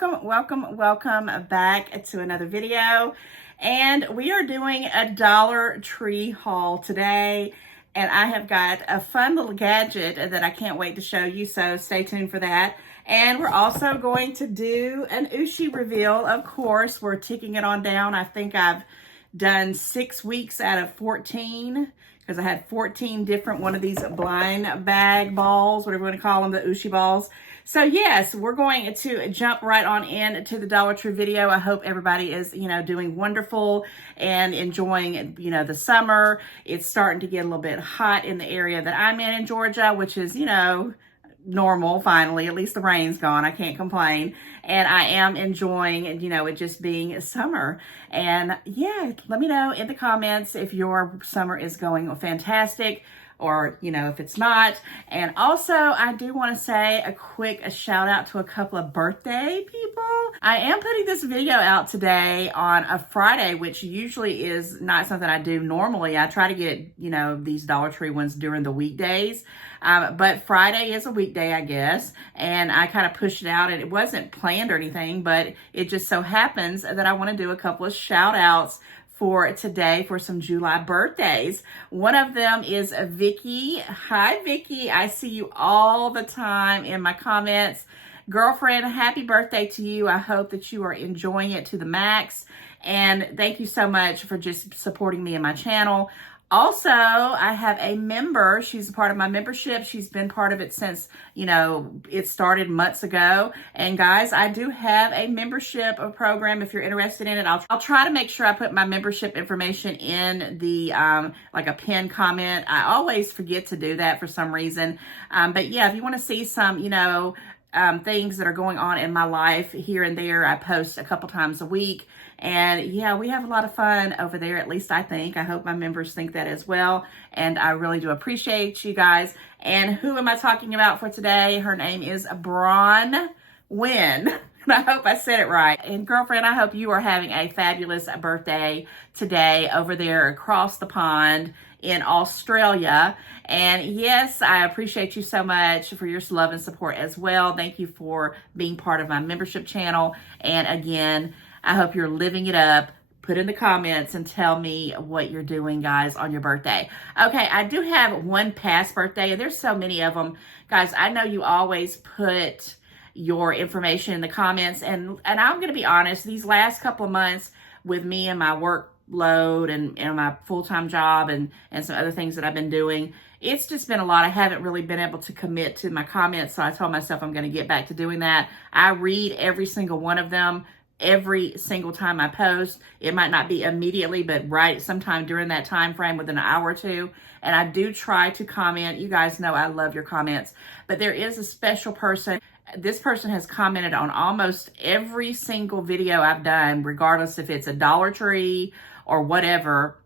welcome back to another video. And we are doing a Dollar Tree haul today. And I have got a fun little gadget that I can't wait to show you, so stay tuned for that. And we're also going to do an Ooshie reveal. Of course, we're ticking it on down. I think I've done 6 weeks out of 14 because I had 14 different one of these blind bag balls, whatever you want to call them, the Ooshie balls. So yes, we're going to jump right on in to the Dollar Tree video. I hope everybody is, doing wonderful and enjoying, the summer. It's starting to get a little bit hot in the area that I'm in Georgia, which is, normal finally. At least the rain's gone. I can't complain. And I am enjoying, it just being summer. And yeah, let me know in the comments if your summer is going fantastic, or if it's not. And also I do want to say a quick shout out to a couple of birthday people. I am putting this video out today on a Friday, which usually is not something I do normally. I try to get these Dollar Tree ones during the weekdays, but Friday is a weekday, I guess, and I kind of pushed it out, and it wasn't planned or anything, but it just so happens that I want to do a couple of shout outs for today for some July birthdays. One of them is Vicky. Hi, Vicky. I see you all the time in my comments. Girlfriend, happy birthday to you. I hope that you are enjoying it to the max. And thank you so much for just supporting me and my channel. Also, I have a member. She's a part of my membership. She's been part of it since, it started months ago. And guys, I do have a membership program if you're interested in it. I'll try to make sure I put my membership information in the, like a pinned comment. I always forget to do that for some reason. But yeah, if you want to see some, things that are going on in my life here and there, I post a couple times a week. And yeah, we have a lot of fun over there, at least I think. I hope my members think that as well. And I really do appreciate you guys. And who am I talking about for today? Her name is Bronwyn. And I hope I said it right. And girlfriend, I hope you are having a fabulous birthday today over there across the pond in Australia. And yes, I appreciate you so much for your love and support as well. Thank you for being part of my membership channel. And again, I hope you're living it up. Put in the comments and tell me what you're doing, guys, on your birthday. Okay, I do have one past birthday, and there's so many of them. Guys, I know you always put your information in the comments, and I'm going to be honest, these last couple of months with me and my workload and my full-time job and some other things that I've been doing, it's just been a lot. I haven't really been able to commit to my comments, so I told myself I'm going to get back to doing that. I read every single one of them every single time I post. It might not be immediately, but right sometime during that time frame within an hour or two. And I do try to comment. You guys know I love your comments. But there is a special person. This person has commented on almost every single video I've done, regardless if it's a Dollar Tree or whatever.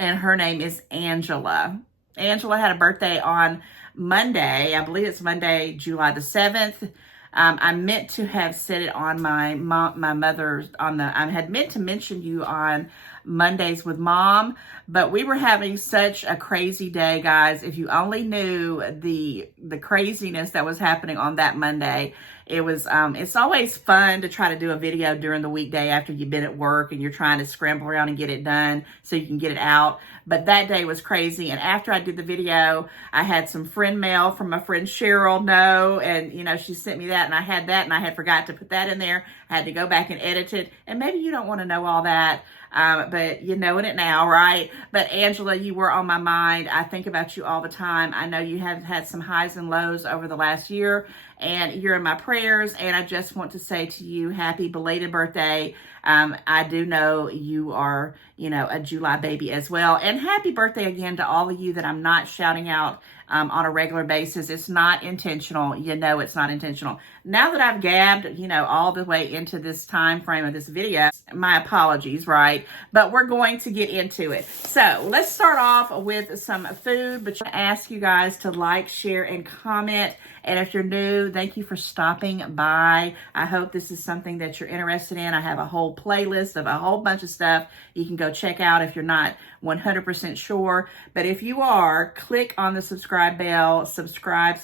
And her name is Angela. Angela had a birthday on Monday. I believe it's Monday, July the 7th. I meant to have said it on my mother's, I had meant to mention you on Mondays with Mom, but we were having such a crazy day, guys. If you only knew the craziness that was happening on that Monday. It was, it's always fun to try to do a video during the weekday after you've been at work and you're trying to scramble around and get it done so you can get it out. But that day was crazy. And after I did the video, I had some friend mail from my friend Cheryl know, and she sent me that, and I had that, and I had forgot to put that in there. I had to go back and edit it. And maybe you don't want to know all that. But you knowing it now, right? But Angela, you were on my mind. I think about you all the time. I know you have had some highs and lows over the last year, and you're in my prayers. And I just want to say to you, happy belated birthday. I do know you are, a July baby as well. And happy birthday again to all of you that I'm not shouting out on a regular basis. It's not intentional. It's not intentional. Now that I've gabbed, all the way into this time frame of this video, my apologies, right? But we're going to get into it. So let's start off with some food, but I ask you guys to like, share, and comment. And if you're new, Thank you for stopping by. I hope this is something that you're interested in. I have a whole playlist of a whole bunch of stuff you can go check out if you're not 100% sure. But if you are, click on the subscribe bell, subscribe.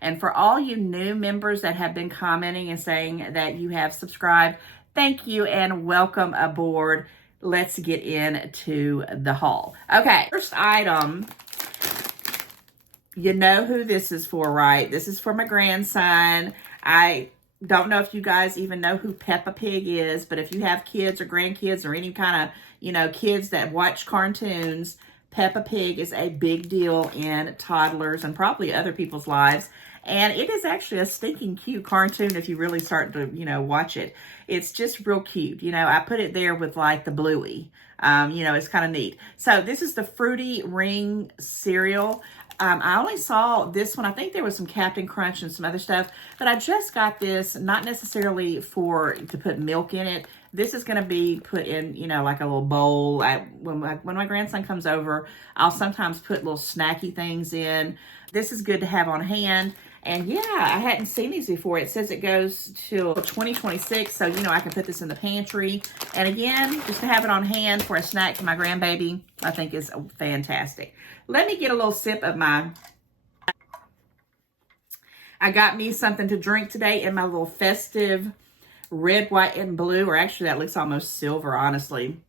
And for all you new members that have been commenting and saying that you have subscribed, thank you and welcome aboard. Let's get into the haul. Okay, first item. You know who this is for, right? This is for my grandson. I don't know if you guys even know who Peppa Pig is, but if you have kids or grandkids or any kind of, you know, kids that watch cartoons, Peppa Pig is a big deal in toddlers and probably other people's lives. And it is actually a stinking cute cartoon if you really start to, you know, watch it. It's just real cute. You know, I put it there with like the Bluey. You know, it's kind of neat. So this is the Fruity Ring cereal. I only saw this one. I think there was some Captain Crunch and some other stuff, but I just got this, not necessarily to put milk in it. This is going to be put in, you know, like a little bowl. When my grandson comes over, I'll sometimes put little snacky things in. This is good to have on hand. And yeah, I hadn't seen these before. It says it goes till 2026, so, you know, I can put this in the pantry. And again, just to have it on hand for a snack for my grandbaby, I think is fantastic. Let me get a little sip of I got me something to drink today in my little festive red, white, and blue, or actually that looks almost silver, honestly.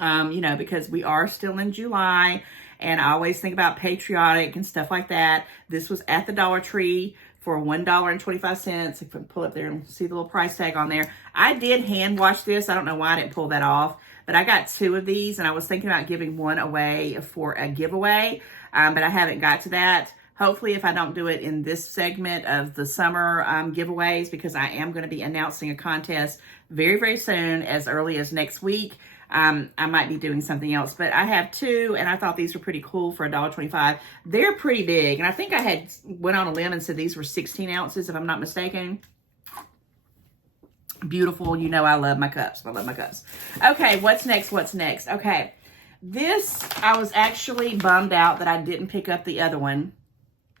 You know, because we are still in July, and I always think about patriotic and stuff like that. This was at the Dollar Tree for $1.25. If I pull up there and see the little price tag on there. I did hand wash this. I don't know why I didn't pull that off, but I got 2 of these, and I was thinking about giving one away for a giveaway, but I haven't got to that. Hopefully, if I don't do it in this segment of the summer giveaways, because I am going to be announcing a contest very, very soon, as early as next week. I might be doing something else, but I have 2, and I thought these were pretty cool for $1.25. They're pretty big, and I think I had went on a limb and said these were 16 ounces, if I'm not mistaken. Beautiful. You know I love my cups. I love my cups. Okay, what's next? Okay, this, I was actually bummed out that I didn't pick up the other one,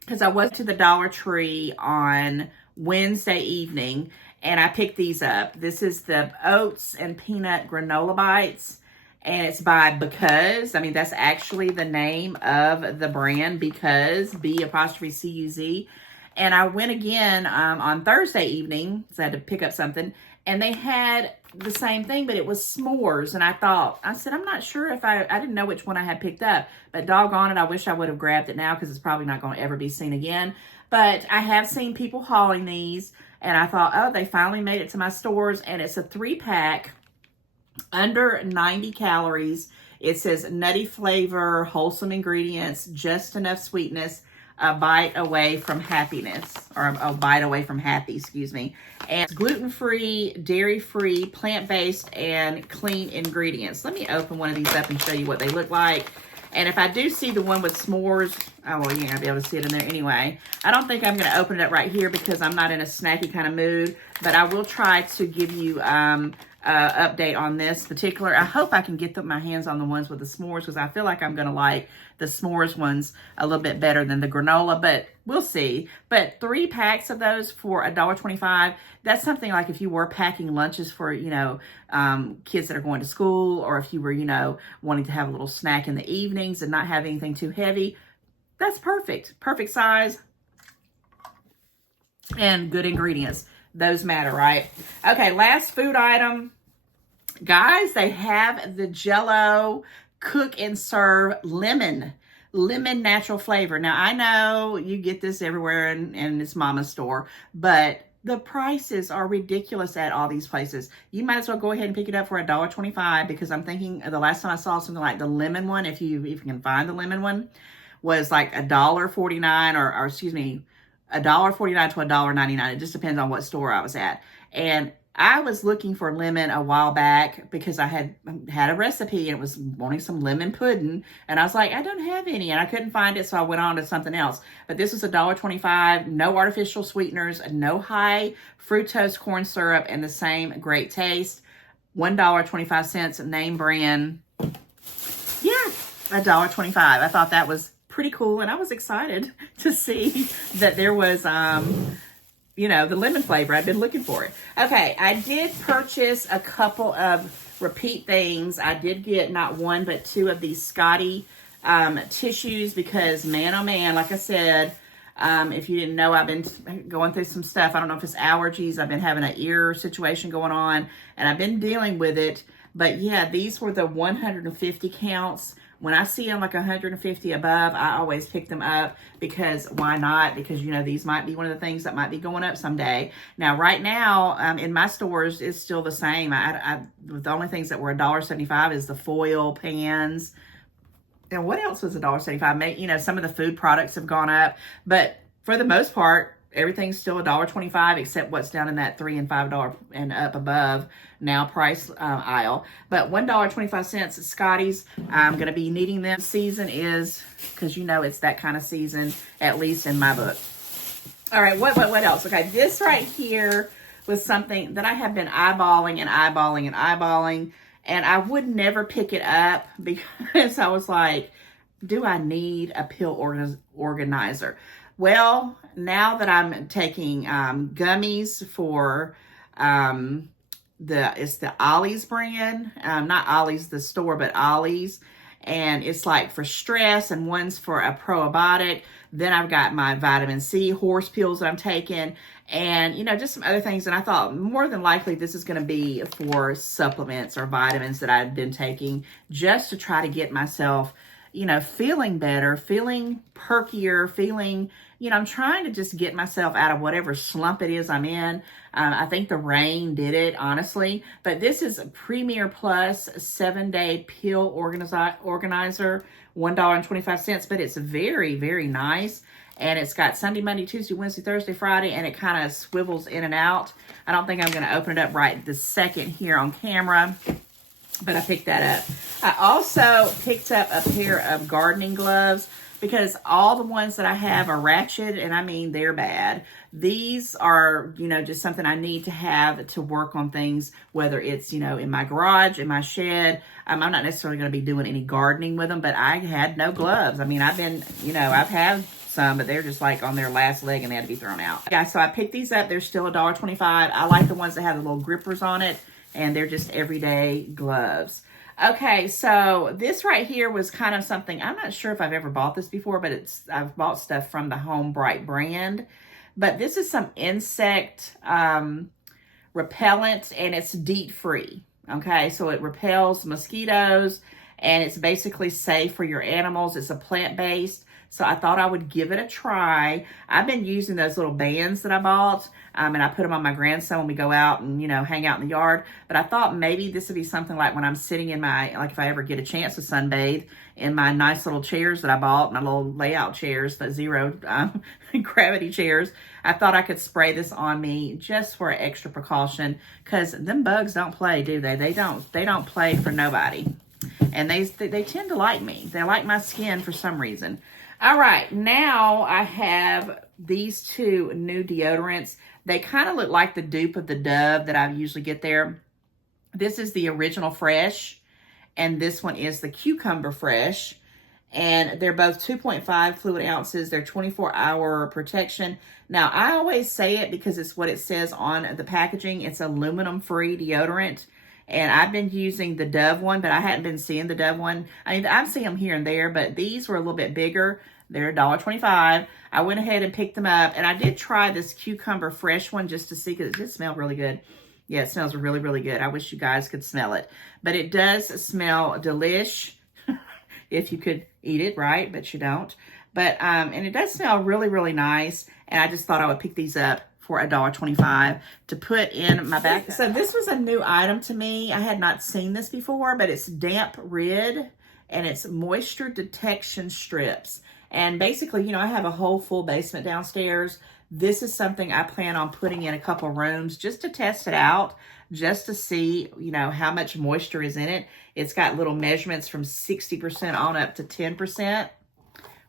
because I went to the Dollar Tree on Wednesday evening, and I picked these up. This is the Oats and Peanut Granola Bites, and it's by Because. I mean, that's actually the name of the brand, Because, B''CUZ. And I went again on Thursday evening, so I had to pick up something, and they had the same thing, but it was s'mores. And I said, I'm not sure if I didn't know which one I had picked up, but doggone it, I wish I would have grabbed it now, because it's probably not going to ever be seen again. But I have seen people hauling these, and I thought, oh, they finally made it to my stores, and it's a 3-pack, under 90 calories. It says nutty flavor, wholesome ingredients, just enough sweetness, a bite away from happiness, or a bite away from happy, excuse me. And it's gluten-free, dairy-free, plant-based, and clean ingredients. Let me open one of these up and show you what they look like. And if I do see the one with s'mores, oh, well, yeah, I'll be able to see it in there anyway. I don't think I'm going to open it up right here because I'm not in a snacky kind of mood, but I will try to give you update on this particular. I hope I can get my hands on the ones with the s'mores, because I feel like I'm going to like the s'mores ones a little bit better than the granola, but we'll see. But 3 packs of those for $1.25. That's something like if you were packing lunches for, you know, kids that are going to school, or if you were, you know, wanting to have a little snack in the evenings and not have anything too heavy. That's perfect. Perfect size and good ingredients. Those matter, right? Okay, last food item. Guys, they have the Jello Cook and Serve lemon natural flavor. Now, I know you get this everywhere in it's mama's store, but the prices are ridiculous at all these places. You might as well go ahead and pick it up for $1.25, because I'm thinking the last time I saw something like the lemon one, if you can find the lemon one, was like $1.49 or excuse me, $1.49 to $1.99. It just depends on what store I was at. And I was looking for lemon a while back because I had a recipe and it was wanting some lemon pudding. And I was like, I don't have any. And I couldn't find it, so I went on to something else. But this was $1.25, no artificial sweeteners, no high fructose corn syrup, and the same great taste. $1.25, name brand. Yeah, $1.25. I thought that was pretty cool, and I was excited to see that there was, you know, the lemon flavor. I've been looking for it. Okay, I did purchase a couple of repeat things. I did get not one, but two of these Scottys tissues because, man, oh man, like I said, if you didn't know, I've been going through some stuff. I don't know if it's allergies. I've been having an ear situation going on, and I've been dealing with it. But yeah, these were the 150 counts. When I see them like 150 above, I always pick them up because why not? Because, you know, these might be one of the things that might be going up someday. Now, right now, in my stores, it's still the same. The only things that were $1.75 is the foil pans. And what else was $1.75? You know, some of the food products have gone up, but for the most part, everything's still $1.25 except what's down in that $3 and $5 and up above now price aisle. But $1.25 at Scottys. I'm going to be needing them. Season is, because you know it's that kind of season, at least in my book. All right, what else? Okay, this right here was something that I have been eyeballing and eyeballing and eyeballing. And I would never pick it up because I was like, do I need a pill organizer? Well, now that I'm taking gummies for it's the Ollie's brand, not Ollie's the store, but Ollie's, and it's like for stress, and one's for a probiotic. Then I've got my vitamin C horse pills that I'm taking, and, you know, just some other things. And I thought more than likely this is going to be for supplements or vitamins that I've been taking just to try to get myself, you know, feeling better, feeling perkier, feeling, you know, I'm trying to just get myself out of whatever slump it is I'm in. I think the rain did it, honestly. But this is a Premier Plus 7-day pill organizer, $1.25. But it's very, very nice. And it's got Sunday, Monday, Tuesday, Wednesday, Thursday, Friday, and it kind of swivels in and out. I don't think I'm going to open it up right this second here on camera, but I picked that up. I also picked up a pair of gardening gloves because all the ones that I have are ratchet, and I mean, they're bad. These are, you know, just something I need to have to work on things, whether it's, you know, in my garage, in my shed. I'm not necessarily going to be doing any gardening with them, but I had no gloves. I mean, I've been, you know, I've had some, but they're just like on their last leg and they had to be thrown out. Yeah, so I picked these up. They're still $1.25. I like the ones that have the little grippers on it, and they're just everyday gloves. Okay, so this right here was kind of something, I'm not sure if I've ever bought this before, but I've bought stuff from the Home Bright brand. But this is some insect repellent, and it's DEET free. Okay, so it repels mosquitoes, and it's basically safe for your animals. It's a plant-based. So I thought I would give it a try. I've been using those little bands that I bought, and I put them on my grandson when we go out and, you know, hang out in the yard. But I thought maybe this would be something like when I'm sitting in my, like if I ever get a chance to sunbathe, in my nice little chairs that I bought, my little layout chairs, the zero gravity chairs. I thought I could spray this on me just for extra precaution, because them bugs don't play, do they? They don't play for nobody. And they tend to like me. They like my skin for some reason. All right, now I have these two new deodorants. They kind of look like the dupe of the Dove that I usually get there. This is the Original Fresh, and this one is the Cucumber Fresh. And they're both 2.5 fluid ounces. They're 24-hour protection. Now, I always say it because it's what it says on the packaging. It's aluminum-free deodorant. And I've been using the Dove one, but I hadn't been seeing the Dove one. I mean, I've seen them here and there, but these were a little bit bigger. They're $1.25. I went ahead and picked them up, and I did try this Cucumber Fresh one just to see, because it did smell really good. Yeah, it smells really, really good. I wish you guys could smell it. But it does smell delish, if you could eat it, right? But you don't. But, and it does smell really, really nice. And I just thought I would pick these up for $1.25 to put in my back. So this was a new item to me. I had not seen this before, but it's Damp Rid, and it's moisture detection strips. And basically, you know, I have a whole full basement downstairs. This is something I plan on putting in a couple rooms just to test it out, just to see, you know, how much moisture is in it. It's got little measurements from 60% on up to 10%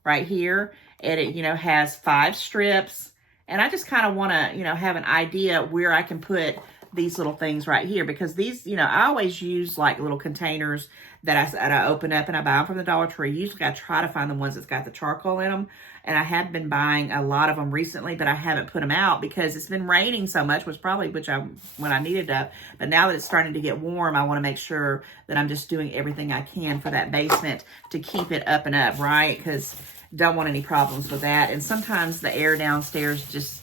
right here. And it, you know, has 5 strips. And I just kind of want to, you know, have an idea where I can put these little things right here, because these, you know, I always use like little containers that I open up and I buy them from the Dollar Tree. Usually I try to find the ones that's got the charcoal in them. And I have been buying a lot of them recently, but I haven't put them out because it's been raining so much, when I needed to. But now that it's starting to get warm, I want to make sure that I'm just doing everything I can for that basement to keep it up and up, right? Because don't want any problems with that. And sometimes the air downstairs just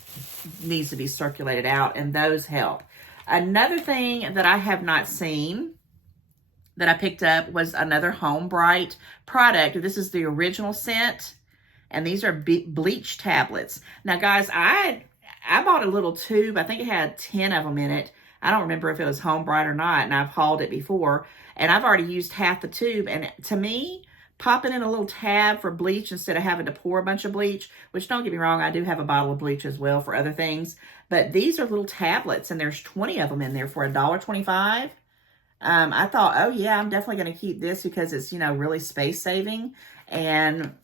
needs to be circulated out, and those help. Another thing that I have not seen that I picked up was another Home Bright product. This is the original scent, and these are Bleach Tablets. Now, guys, I bought a little tube. I think it had 10 of them in it. I don't remember if it was Home Bright or not, and I've hauled it before, and I've already used half the tube. And to me, popping in a little tab for bleach instead of having to pour a bunch of bleach, which, don't get me wrong, I do have a bottle of bleach as well for other things, but these are little tablets, and there's 20 of them in there for $1.25. I thought, oh yeah, I'm definitely going to keep this because it's, you know, really space saving. And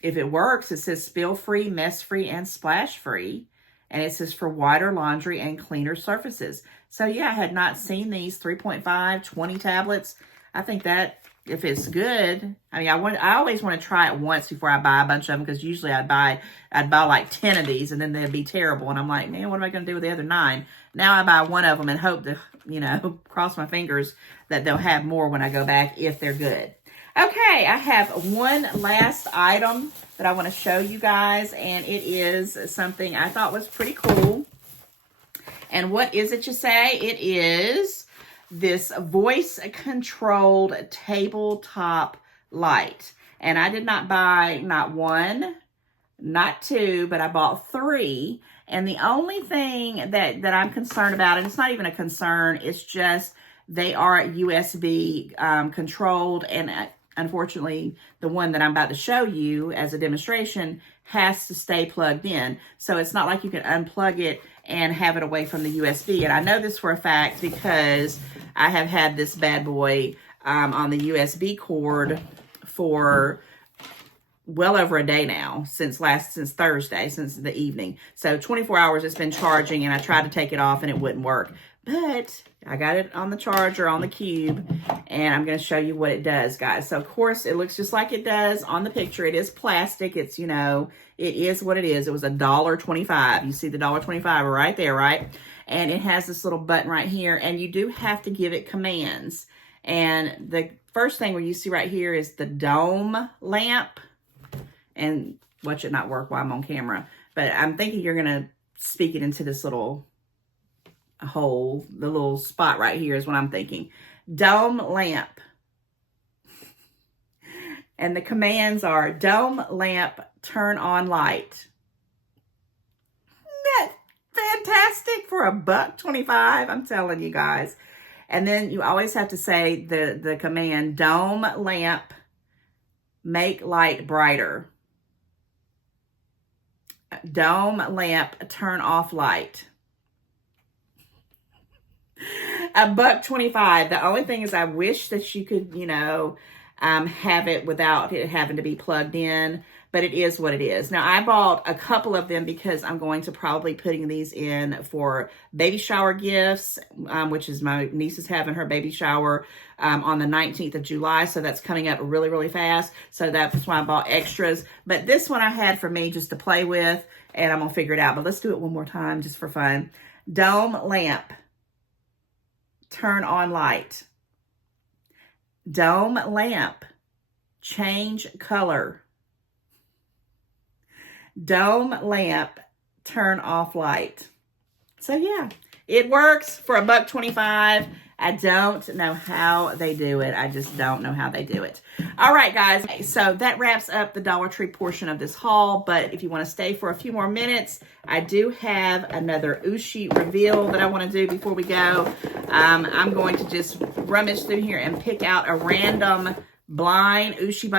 if it works, it says spill free, mess free, and splash free. And it says for whiter laundry and cleaner surfaces. So yeah, I had not seen these 3.5, 20 tablets. I think that if it's good, I mean, I always want to try it once before I buy a bunch of them, because usually I'd buy like 10 of these and then they'd be terrible. And I'm like, man, what am I going to do with the other 9? Now I buy one of them and hope to, you know, cross my fingers that they'll have more when I go back if they're good. Okay, I have one last item that I want to show you guys, and it is something I thought was pretty cool. And what is it, you say? It is this voice-controlled tabletop light. And I did not buy not 1, not 2, but I bought 3. And the only thing that I'm concerned about, and it's not even a concern, it's just they are USB controlled, and unfortunately, the one that I'm about to show you as a demonstration has to stay plugged in. So it's not like you can unplug it and have it away from the USB. And I know this for a fact because I have had this bad boy on the USB cord for well over a day now, since Thursday, since the evening. So 24 hours it's been charging, and I tried to take it off and it wouldn't work. But I got it on the charger, on the cube, and I'm going to show you what it does, guys. So, of course, it looks just like it does on the picture. It is plastic. It's, you know, it is what it is. It was $1.25. You see the $1.25 right there, right? And it has this little button right here, and you do have to give it commands. And the first thing where you see right here is the dome lamp. And watch it not work while I'm on camera. But I'm thinking you're going to speak it into this little hole. The little spot right here is what I'm thinking. Dome lamp. And the commands are dome lamp, turn on light. Isn't that fantastic for $1.25? I'm telling you guys. And then you always have to say the command dome lamp, make light brighter. Dome lamp, turn off light. $1.25. The only thing is I wish that you could, you know, have it without it having to be plugged in, but it is what it is. Now, I bought a couple of them because I'm going to probably putting these in for baby shower gifts, which is my niece is having her baby shower on the 19th of July. So that's coming up really, really fast. So that's why I bought extras. But this one I had for me just to play with, and I'm going to figure it out. But let's do it one more time just for fun. Dome lamp, turn on light. Dome lamp, change color. Dome lamp, turn off light. So yeah, it works for $1.25. I don't know how they do it. I just don't know how they do it. All right, guys. So that wraps up the Dollar Tree portion of this haul. But if you want to stay for a few more minutes, I do have another Ooshie reveal that I want to do before we go. I'm going to just rummage through here and pick out a random blind Ooshie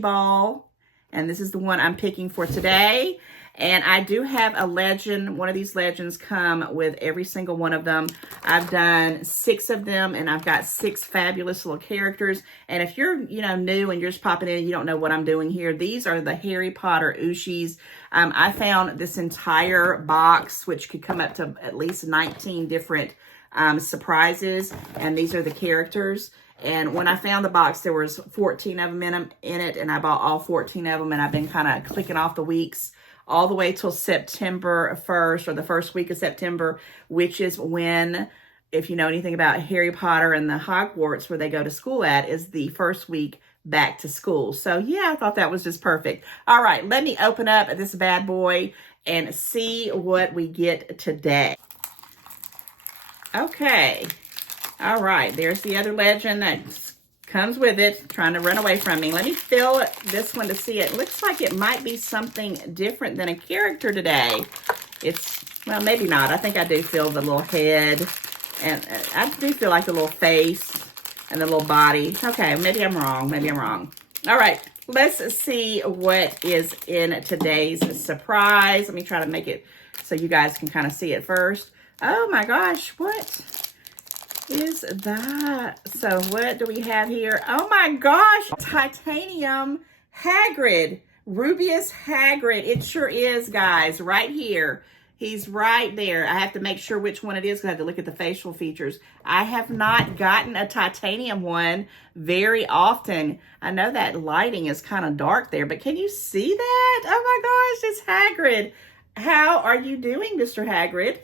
ball. And this is the one I'm picking for today. And I do have a legend. One of these legends come with every single one of them. I've done 6 of them, and I've got 6 fabulous little characters. And if you're, new and you're just popping in and you don't know what I'm doing here, these are the Harry Potter OOSHIES. I found this entire box, which could come up to at least 19 different surprises. And these are the characters. And when I found the box, there was 14 of them in it, and I bought all 14 of them, and I've been kind of clicking off the weeks all the way till September 1st, or the first week of September, which is when, if you know anything about Harry Potter and the Hogwarts where they go to school at, is the first week back to school. So yeah, I thought that was just perfect. All right, let me open up this bad boy and see what we get today. Okay. All right, there's the other legend that comes with it, trying to run away from me. Let me fill this one to see it. Looks like it might be something different than a character today. It's, well, maybe not. I think I do feel the little head, and I do feel like the little face and the little body. Okay, maybe I'm wrong. Maybe I'm wrong. All right, let's see what is in today's surprise. Let me try to make it so you guys can kind of see it first. Oh my gosh, what is that? So what do we have here? Oh my gosh, titanium Hagrid, Rubius Hagrid. It sure is, guys, right here. He's right there. I have to make sure which one it is because I have to look at the facial features. I have not gotten a titanium one very often. I know that lighting is kind of dark there, but can you see that? Oh my gosh, it's Hagrid. How are you doing, Mr. Hagrid?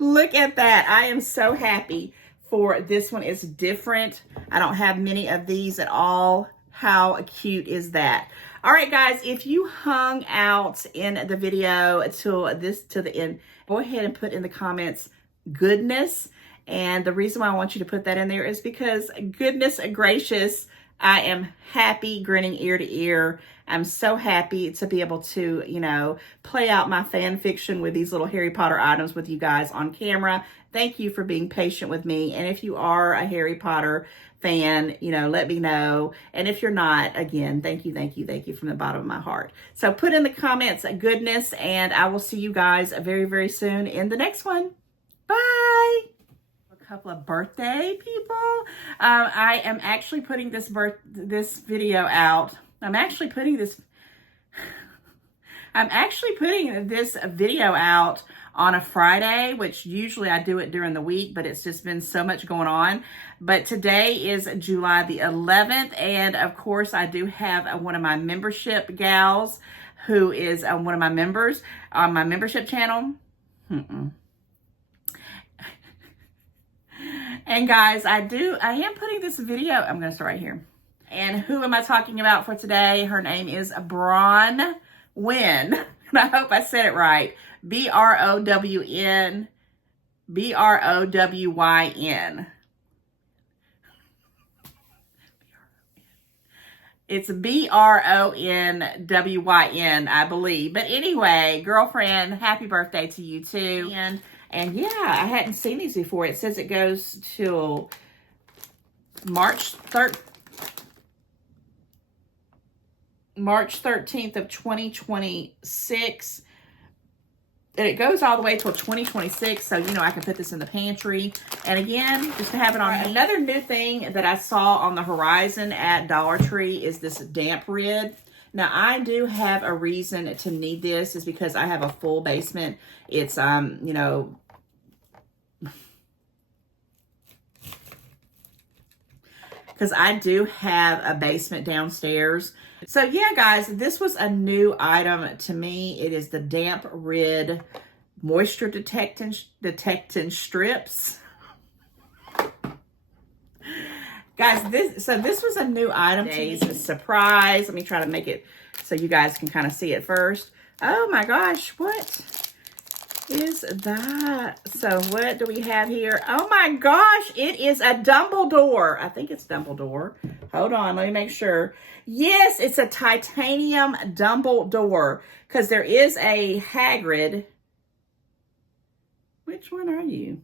Look at that. I am so happy for this one. It's different. I don't have many of these at all. How cute is that? All right, guys, if you hung out in the video to the end, go ahead and put in the comments goodness. And the reason why I want you to put that in there is because goodness gracious, I am happy, grinning ear to ear. I'm so happy to be able to, play out my fan fiction with these little Harry Potter items with you guys on camera. Thank you for being patient with me. And if you are a Harry Potter fan, let me know. And if you're not, again, thank you from the bottom of my heart. So put in the comments goodness, and I will see you guys very, very soon in the next one. Bye. Couple of birthday people. I am actually putting this video out. I'm actually putting this video out on a Friday, which usually I do it during the week, but it's just been so much going on. But today is July the 11th, and of course I do have one of my membership gals who is one of my members on my membership channel. And guys, I am putting this video, I'm going to start right here. And who am I talking about for today? Her name is Bronwyn. And I hope I said it right. B-R-O-W-N. B-R-O-W-Y-N. It's B-R-O-N-W-Y-N, I believe. But anyway, girlfriend, happy birthday to you too. And yeah, I hadn't seen these before. It says it goes till March 13th of 2026. And it goes all the way till 2026. So, I can put this in the pantry. And again, just to have it on. Another new thing that I saw on the horizon at Dollar Tree is this damp rid. Now, I do have a reason to need this, is because I have a full basement. It's, because I do have a basement downstairs. So yeah, guys, this was a new item to me. It is the Damp Rid Moisture Detecting Strips. Guys, this was a new item to me. It's a surprise. Let me try to make it so you guys can kind of see it first. Oh my gosh, what is that? So what do we have here? Oh my gosh, it is a Dumbledore. I think it's Dumbledore. Hold on, let me make sure. Yes, it's a titanium Dumbledore, because there is a Hagrid. Which one are you?